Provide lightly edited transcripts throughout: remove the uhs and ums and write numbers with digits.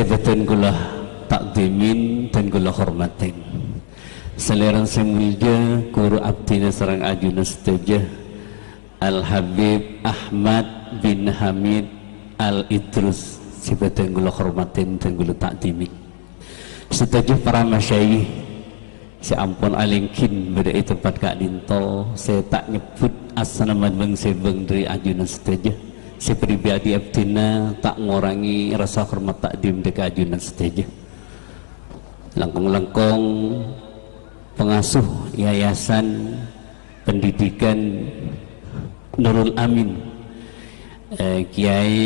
sebetulnya kula takdimin dan kula hormatin seliran semulja guru abdina serang ajuna setuju Al-Habib Ahmad bin Hamid Al-Idrus sebetulnya kula hormatin dan kula takdimin setuju para masyayikh si ampun alingkin pada itu tempat Kak Dinto saya tak nyebut asanaman bang sebeng dari ajuna setuju si pribadi abdina tak ngurangi rasa hormat takdim dekat ajuna setuju langkong-langkong pengasuh yayasan pendidikan Nurul Amin Kiai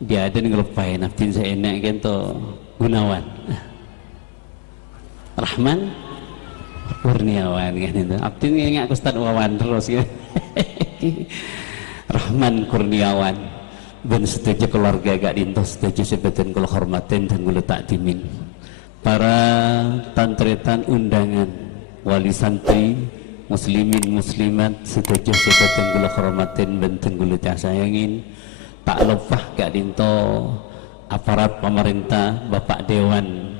dia ada ngelupain abdin saya enak kan to Gunawan Rahman Kurniawan kan itu abdin ingat Ustaz Wawan terus kan Rahman Kurniawan dan setuju keluarga Kak Dinto setuju sebetulnya kalau hormatin dan kalau takdimin para tantretan undangan wali santri muslimin muslimat setuju sebetulnya kalau hormatin dan kalau sayangin tak lupa Kak Dinto aparat pemerintah Bapak Dewan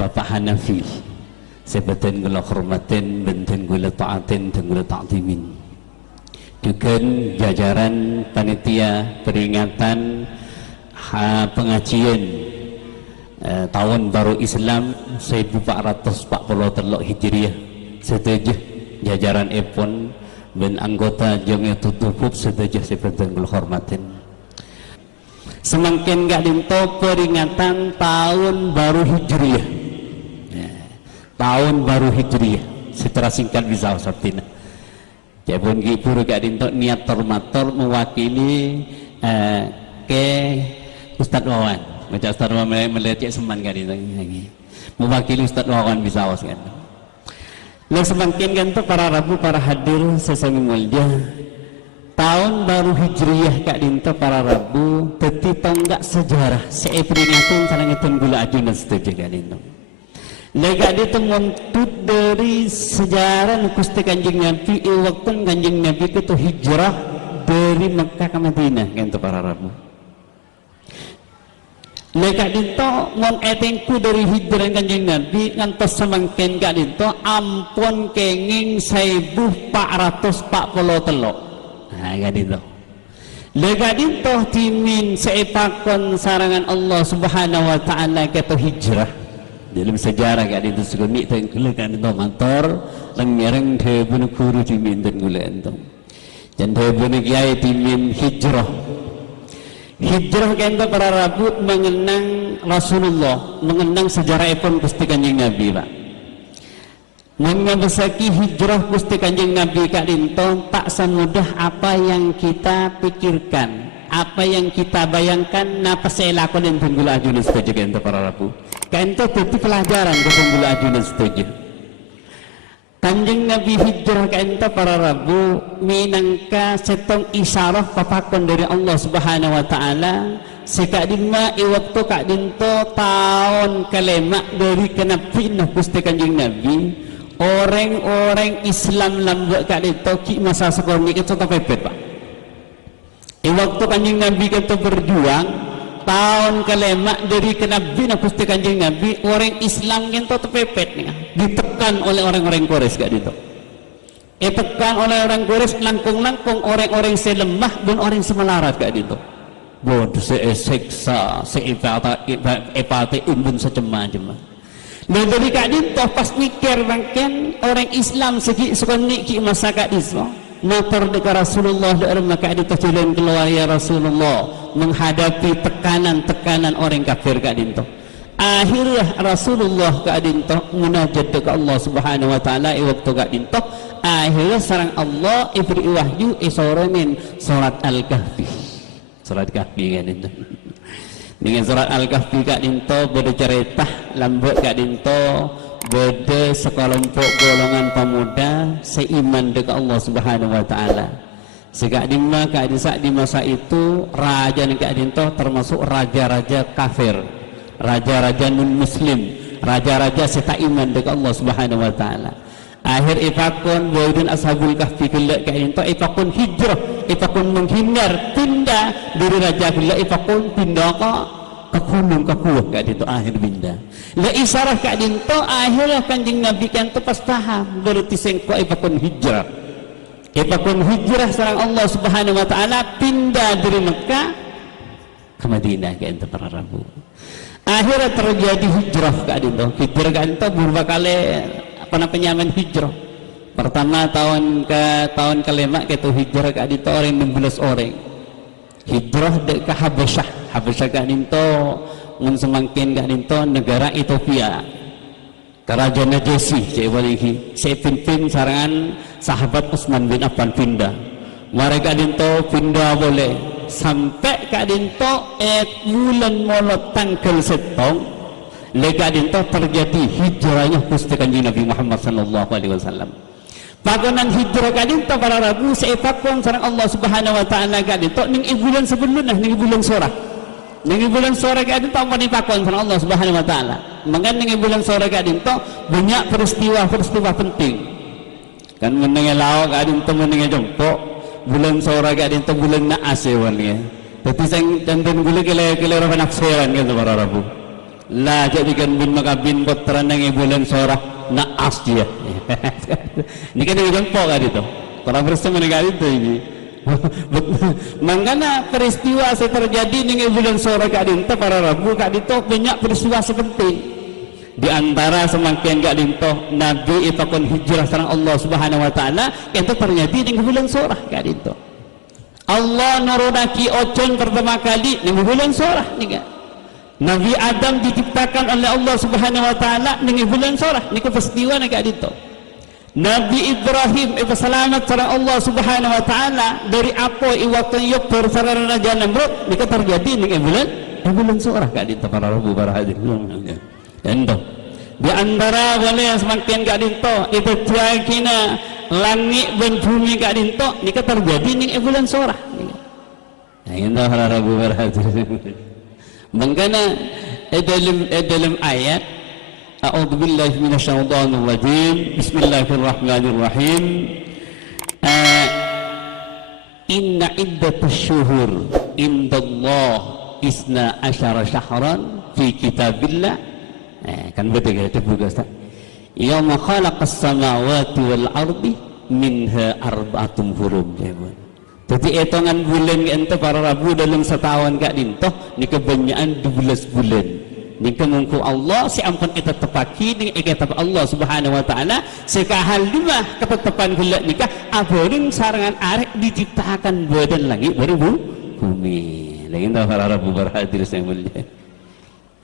Bapak Hanafi sebetulnya kalau hormatin dan kalau taatin dan kalau takdimin juga jajaran panitia peringatan pengajian tahun baru Islam 1443 Hijriah setuju jajaran epon dan anggota jongnya tutupuk setuju sebetulnya hormatin semakin Kak Dinto peringatan tahun baru Hijriah tahun baru Hijriah secara singkat bisa usapin Jabun Gipur Kak Dinto niat termator mewakili ke Ustadz Wawan macam Ustadz Wawan melihat seman Kak Dinto mewakili Ustadz Wawan bisa awas kan lalu semakin kan tuh para rabu para hadir sesami mulia tahun baru Hijriyah Kak Dinto para rabu teti tonggak sejarah saya peringatan sarangatun gula ajuna setuju Kak Dinto lega itu ngontut dari sejarah Gusti Kanjeng Nabi waktu Kanjeng Nabi itu hijrah dari Mekah ke Madinah kan tuh para rabu lega itu ngon etengku dari hijrah Kanjeng Nabi ngantos semangken Kak Dinto ampun kenging 1443 nah Kak Dinto lega itu timin seipakon sarangan Allah Subhanahu wa taala kata hijrah dalam sejarah Kak Dinto segini tengkule Kak Dinto mantor lengereng debun guru timin dan gula entong dan debun kiai timin hijrah Kak Dinto para rabu mengenang Rasulullah mengenang sejarah epon Gusti Kanjeng Nabi Pak mengebesaki hijrah Gusti Kanjeng Nabi Kak Dinto tak semudah apa yang kita pikirkan apa yang kita bayangkan napa saya lakukan dan gula ajuna setuju Kak Dinto para rabu Kak Dinto itu pelajaran ke gula ajuna setuju Kanjeng Nabi hijrah Kak Dinto para rabu minangka setong isyarah papakon dari Allah Subhanahu wa taala Kak Dinto waktu Kak Dinto tahun kelima dari kenapinah Gusti Kanjeng Nabi orang-orang Islam lambak Kak Dinto ki masa sekolah itu contoh pepet Pak waktu Kanjeng Nabi kita berjuang tahun kelima dari kenabian Gusti Kanjeng Nabi orang Islam kita terpepet nih ditekan oleh orang-orang Quraisy Kak Dinto tekan oleh orang Quraisy langkung-langkung orang-orang selemah dan orang semelarat Kak Dinto bodoh seeksa seipati umbun secema-cema dan dari Kak Dinto pas mikir bangken orang Islam segi sekoni ki masa Kak Dinto motor dekat Rasulullah dari Kak Dinto jalan keluar ya Rasulullah menghadapi tekanan-tekanan orang kafir Kak Dinto akhirnya Rasulullah Kak Dinto munajat dekat Allah Subhanahu wa taala waktu Kak Dinto akhirnya sarang Allah ibri wahyu isoronin surat Al-Kahfi Kak Dinto dengan surat Al-Kahfi Kak Dinto bercerita lambut Kak Dinto beda sekelompok golongan pemuda seiman dengan Allah Subhanahu wa taala. Sekak di masa itu raja Kak Dinto termasuk raja-raja kafir, raja-raja non muslim, raja-raja seta iman dengan Allah Subhanahu wa taala. Akhir ipakun waudun ashabul kahfi kelak Kak Dinto ipakun hijrah, ipakun menghindar pindah dari raja kelak ipakun pindah ke kakulung kakuah kak dito akhir binda la isarah kak dito akhirnya kanjeng Nabi kan tu pas paham berarti sengko ipakon hijrah sareng Allah Subhanahu wa taala pindah dari Mekah ke Madinah kak ento para Rabu akhirnya terjadi hijrah kak dito beberapa kali penyaman hijrah pertama tahun kelima itu hijrah kak dito orang 16 orang hijrah ke Habasyah kak dito mun semakin kak dito negara Ethiopia kerajaan Najasi saya pimpin sarangan sahabat Utsman bin Affan pindah mereka dito pindah boleh sampai kak dito bulan Molot tanggal setong lega dito terjadi hijrahnya Gusti Kanjeng Nabi Muhammad sallallahu alaihi wasallam pagonan hijrah kak dito para Rabu seipakon sareng Allah Subhanahu wa taala kak dito ning bulan sebelumnya ning bulan Sora kak dito manipakon sareng Allah Subhanahu wa taala mangkan ning bulan Sora kak dito banyak peristiwa penting kan menenge lao kak dito menenge jompo bulan Sora kak dito bulan naas ewan ya dadi sing danten gule kile ora penakseran gitu para Rabu lah jadikan bin makabin putra nang bulan Sora naas dia ini kan yang jompo kak dito para bersama kak dito ini mangkana peristiwa terjadi ning bulan Sora kak dito para Rabu kak dito banyak peristiwa sepenting di antara semakin kak dito Nabi ipakon hijrah sareng Allah Subhanahu wa taala itu terjadi ning bulan Sora kak dito Allah nurunaki ocon pertama kali ning bulan Sora nih Nabi Adam diciptakan oleh Allah Subhanahu wa taala ning bulan Sora niku peristiwa kak dito Nabi Ibrahim selamat sareng Allah Subhanahu wa taala dari apa iwaktu yok bersarana Raja Namrud niku terjadi ning bulan Sora kak dito para Rabu para hadirin endo di antara boleh semakin kak dito itu tiakina langit dan bumi kak dito niku terjadi ning bulan Sora nah endo para Rabu para hadirin mangkana dalam ayat a'udzubillahi minasyaitonir rajim bismillahirrahmanirrahim inna iddatash syuhur indallah isna asyara syahran fi kitabillah kan betul ya buku Ustaz yauma khalaqas samawati wal ardi minha arba'atum hurum jadi hitungan bulan ente para Rabu dalam setahun kak dintoh ni kebanyakan 12 bulan ni kemungku Allah si ampun kita tepaki dengan kitab Allah Subhanahu wa taala sekahal lima ketetapan bulan nikah aboring sarangan arek diciptakan badan langit baru bumi lagi tahu para Rabu berhadir saya mulia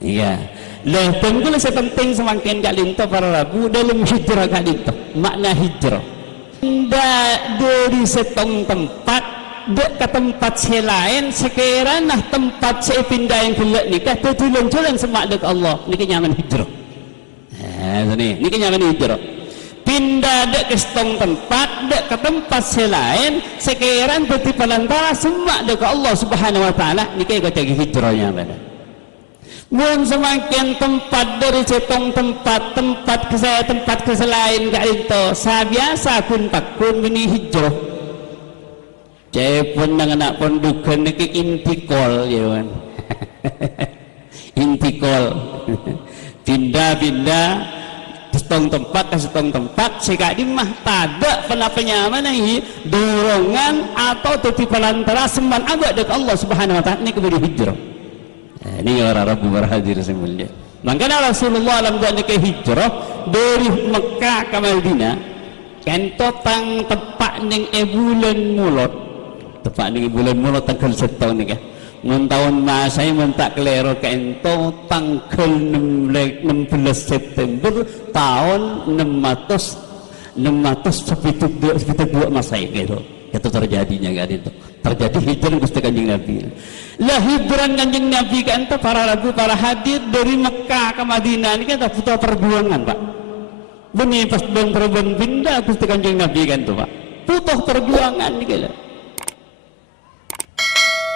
iya lah tentulah sepenting semakin kak dintoh para Rabu dalam hijrah kak dintoh makna hijrah dari setong tempat dek ke tempat selain sekiranya tempat sepindah yang gelap nikah tujuan semak dek Allah niki nyaman hijrah niki nyaman hijrah pindah dek ke setong tempat dek ke tempat selain sekiranya beti pelantara semak dek Allah Subhanahu wa taala niki kau cari hijrahnya mana mun semakin tempat dari setong tempat ke selain kak itu sabiasa kun takun meni hijrah saya pun dengan anak pondukan niki intikol ya kan intikol pindah setong tempat ke setong tempat sekali mah tada penyaman ini dorongan atau teti pelantara seman agak dekat Allah Subhanahu wa taala ini kemudian hijrah ini orang Rabu berhadir semuanya makanya Rasulullah dalam ke hijrah dari Mekah ke Madinah kan totang tepak ning bulan Mulud tepat ning bulan Mulud tanggal setahun nih kan mun tahun masai mentak kelero ke ento tanggal 16 September tahun 672 masai gitu itu terjadinya kan itu terjadi hijrah Gusti Kanjeng Nabi lah hijrah Kanjeng Nabi kan itu para ragu para hadir dari Mekah ke Madinah ini kan butuh perjuangan Pak benih pas perubahan pindah Gusti Kanjeng Nabi kan itu Pak butuh perjuangan nih kan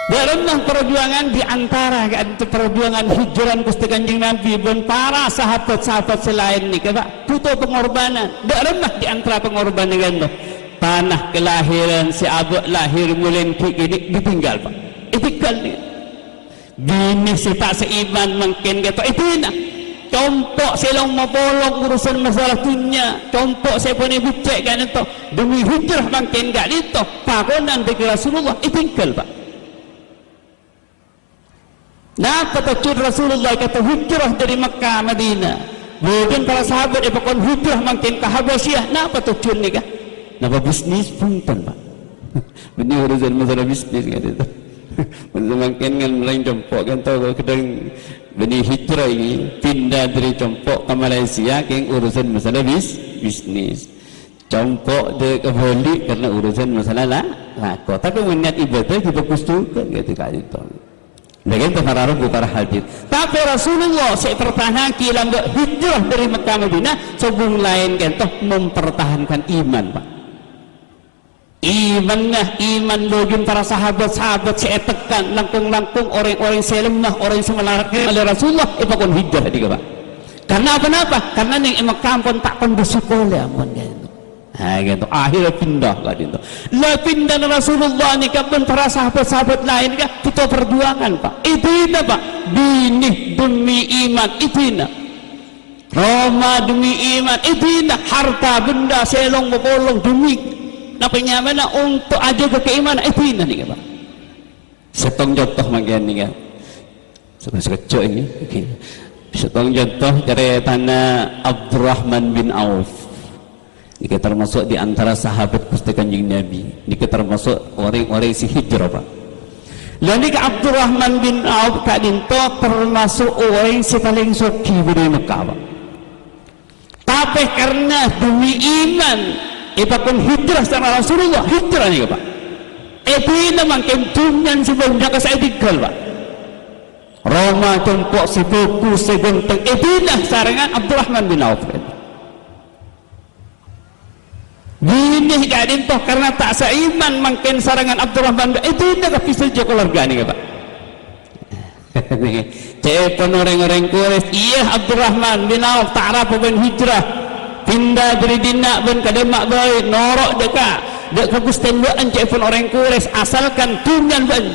dalam perjuangan diantara kan itu perjuangan hijrah Gusti Kanjeng Nabi dan para sahabat-sahabat selain nih kan Pak butuh pengorbanan dalam diantara pengorbanan kan itu tanah kelahiran si abuk lahir mulai ini ditinggal Pak ditinggal nih bini si tak seiman mungkin kata itu nak compok selong mapolong urusan masalah dunia, compok saya pun ibu cek kan itu demi hijrah mungkin gak itu pakonan bagi Rasulullah itinggal pak. Napa tujuan Rasulullah kata hijrah dari Makkah Madinah, kemudian para sahabat ipakon hijrah mungkin ke Habasyah, napa tujuan ni kah? Napa bisnis punten pak. Ini urusan masalah bisnis kan itu. Mungkin kan melain compok kan tahu kadang benih hijrah ini pindah dari compok ke Malaysia ke urusan masalah bisnis. Compok dia kembali karena urusan masalah lako. Tapi niat ibadah kita kustukan gitu kan itu. Lagian terharu bukan hadis. Tapi Rasulullah saya pertahankan kilam hijrah dari Mekah Madinah sebelum lain kan toh mempertahankan iman pak. Iman login para sahabat-sahabat saya tekan langkung-langkung orang-orang saya lemah orang yang melarang oleh Rasulullah ipakon hijrah juga pak. Karena apa? Karena yang emak kampung tak kon bersekolah amun gitu. Ha gitu. Akhirnya pindah lah gitu. Lah pindah Rasulullah ni kapan para sahabat-sahabat lain kah kita perjuangan pak. Itu pak. Bini demi iman itu Roma demi iman itu harta benda selong bolong demi napanya mana untuk aja ke keimanan itu nih pak. Setong contoh bagian nih kan. Sekecil ini. Okay. Setong contoh ceritanya Abdurrahman bin Auf. Ini termasuk di antara sahabat Gusti Kanjeng Nabi. Ini termasuk orang-orang si hijrah pak. Lalu ke Abdurrahman bin Auf kadinto termasuk orang si paling suki di Mekah pak. Tapi karena demi iman ipakon hijrah sama Rasulullah hijrah nih pak. Itu memang kentungan sebelumnya ke saya tinggal pak. Roma compok si buku si genteng itu sarangan Abdurrahman bin Auf. Ini kadin toh karena tak seiman mungkin sarangan Abdurrahman itu kisah keluarga nih pak. Cepon orang-orang Quraisy iya Abdurrahman bin Auf ta'raf bin hijrah pindah dari Dinak ben ke Demak baik norok dekat dek kagustan buan cepon orang Quraisy asalkan tungan ben